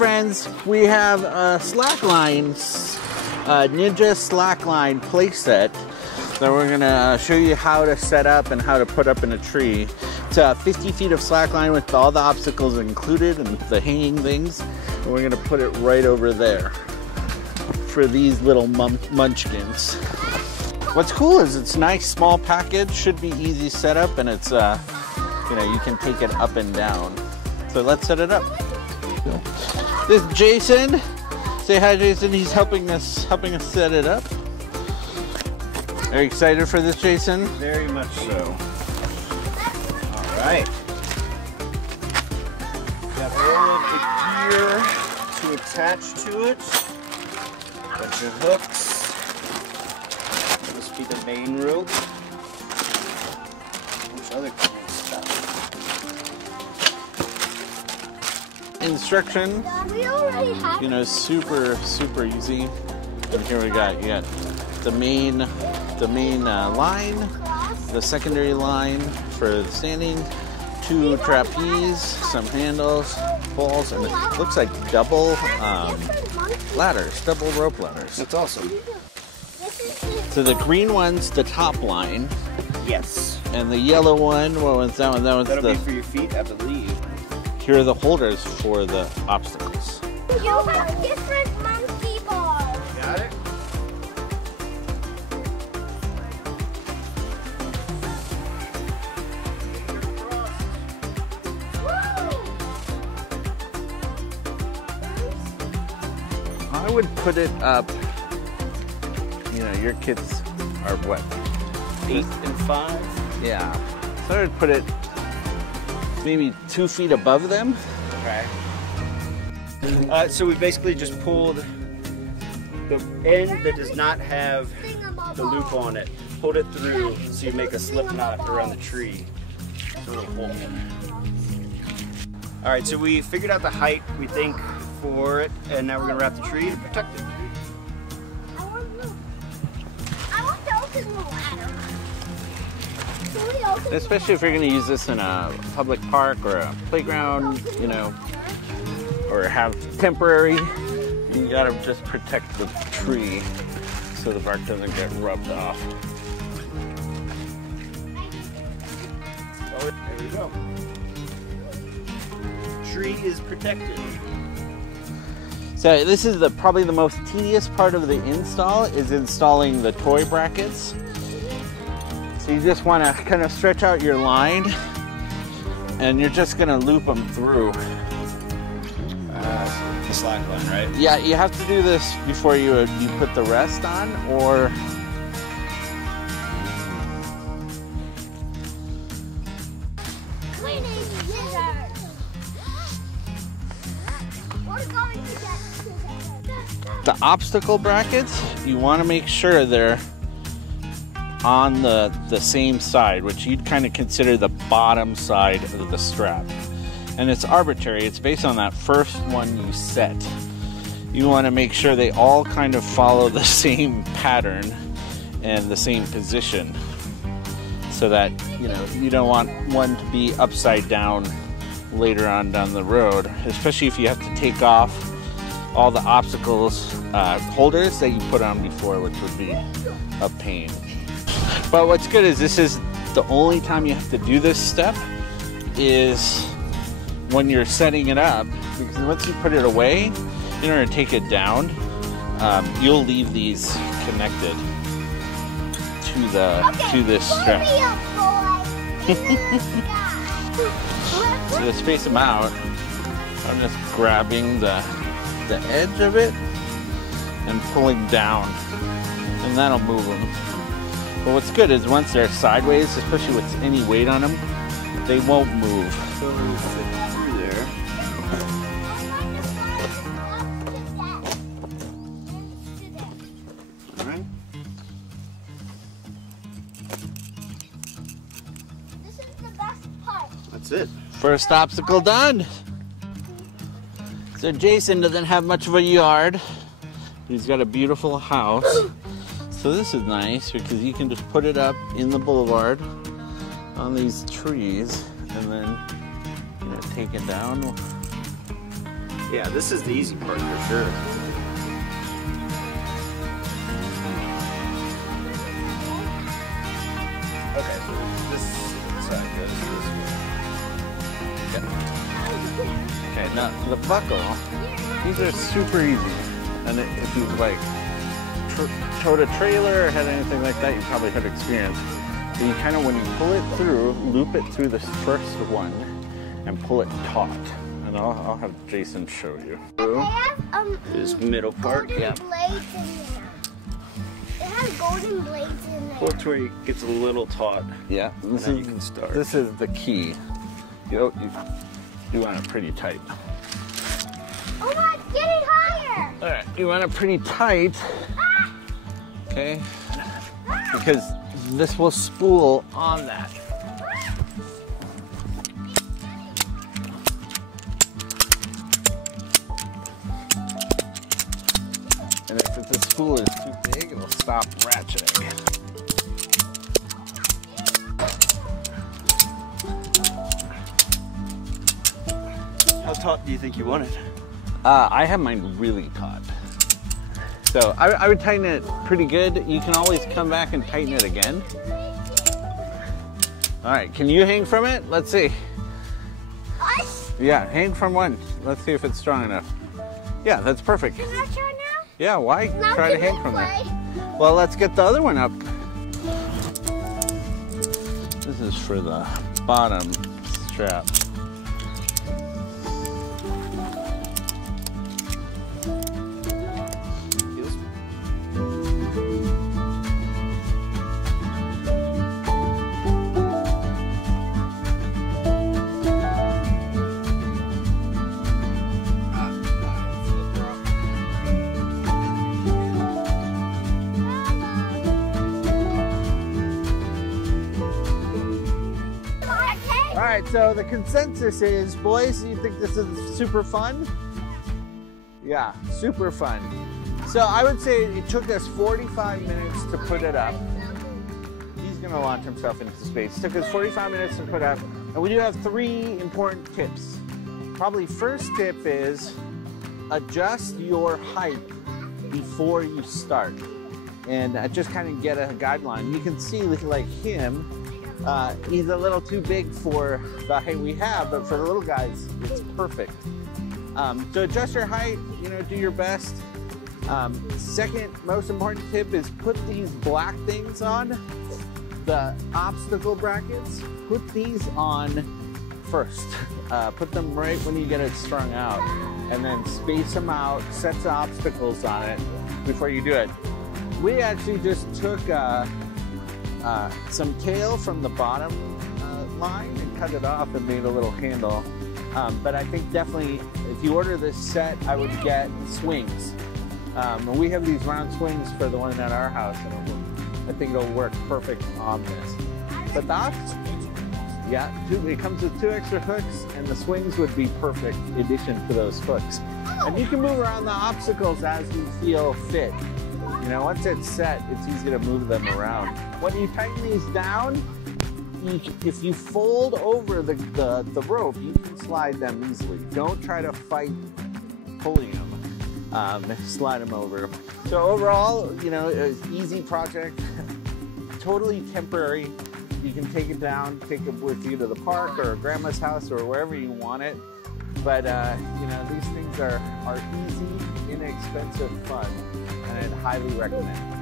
friends, we have a Slackline, Ninja Slackline playset that we're gonna show you how to set up and how to put up in a tree. It's 50 feet of slackline with all the obstacles included and the hanging things. And we're gonna put it right over there for these little munchkins. What's cool is it's a nice small package, should be easy setup, and it's you know, you can take it up and down. So let's set it up. This is Jason. Say hi, Jason. He's helping us set it up. Are you excited for this, Jason? Very much so. All right. Got all of the gear to attach to it. Bunch of hooks. This will be the main rope. Which other kind of stuff? Instruction. You know, super easy. And here you got the main line, the secondary line for the standing, 2 trapeze, some handles, poles, and it looks like double ladders, double rope ladders. That's awesome. So the green one's the top line. Yes. And the yellow one, what was that one? That'll be for your feet, I believe. Here are the holders for the obstacles. You have different monkey bars. Got it? I would put it up, you know, your kids are what? 8 and 5? Yeah. So I would put it maybe 2 feet above them. Okay. So we basically just pulled the end that does not have the loop on it. Pulled it through so you make a slip knot around the tree. So it'll hold. All right, so we figured out the height we think for it, and now we're gonna wrap the tree to protect it. I want to open the ladder. Especially if you're going to use this in a public park or a playground, you know, or have temporary, you got to just protect the tree so the bark doesn't get rubbed off. Oh, there we go. Tree is protected. So this is probably the most tedious part of the install, is installing the toy brackets. So you just want to kind of stretch out your line, and you're just going to loop them through. The slack line, right? Yeah, you have to do this before you put the rest on, or the obstacle brackets, you want to make sure they're on the same side, which you'd kind of consider the bottom side of the strap. And it's arbitrary, it's based on that first one you set. You want to make sure they all kind of follow the same pattern and the same position, so that, you know, you don't want one to be upside down later on down the road, especially if you have to take off all the obstacles holders that you put on before, which would be a pain. But what's good is this is the only time you have to do this step is when you're setting it up, because once you put it away, in order to take it down, you'll leave these connected to this strap. So to space them out, I'm just grabbing the edge of it and pulling down, and that'll move them. But what's good is once they're sideways, especially with any weight on them, they won't move. So we'll fit through there. All right. This is the best part. That's it. First obstacle done. So Jason doesn't have much of a yard. He's got a beautiful house. So this is nice because you can just put it up in the boulevard on these trees and then, you know, take it down Yeah, this is the easy part for sure. Okay, so this side goes this way. Okay, now the buckle, these are super easy. And if you've like towed a trailer or had anything like that, you probably had experience. But you kind of, when you pull it through, loop it through this first one and pull it taut. And I'll have Jason show you. This middle part. Golden Yeah. blades in there. It has golden blades in there. Pull it to where it gets a little taut. Yeah, This is, you can start. This is the key. You want it pretty tight. Oh my, it's getting higher. All right, you want it pretty tight, okay? Because this will spool on that. And if the spool is too big, it'll stop ratcheting. How taut do you think you want it? I have mine really taut. So I would tighten it pretty good. You can always come back and tighten it again. All right, can you hang from it? Let's see. Yeah, hang from one. Let's see if it's strong enough. Yeah, that's perfect. Can I try now? Yeah, why Now try to can hang we from play? there? Well, let's get the other one up. This is for the bottom strap. All right, so the consensus is, boys, you think this is super fun? Yeah, super fun. So I would say it took us 45 minutes to put it up. He's gonna launch himself into space. It took us 45 minutes to put up. And we do have 3 important tips. Probably first tip is adjust your height before you start. And just kind of get a guideline. You can see like him, he's a little too big for the height we have, but for the little guys, it's perfect. So adjust your height, do your best. Second most important tip is put these black things on, the obstacle brackets. Put these on first. Put them right when you get it strung out, and then space them out, set the obstacles on it before you do it. We actually just took some tail from the bottom line and cut it off and made a little handle. But I think definitely if you order this set, I would get swings. We have these round swings for the one at our house, and I think it'll work perfect on this. But it comes with 2 extra hooks, and the swings would be perfect addition to those hooks. And you can move around the obstacles as you feel fit. Once it's set, it's easy to move them around. When you tighten these down, if you fold over the rope, you can slide them easily. Don't try to fight pulling them. Slide them over. So overall, it's an easy project, totally temporary. You can take it down, take it with you to the park or grandma's house or wherever you want it. But these things are easy, inexpensive fun, and I'd highly recommend.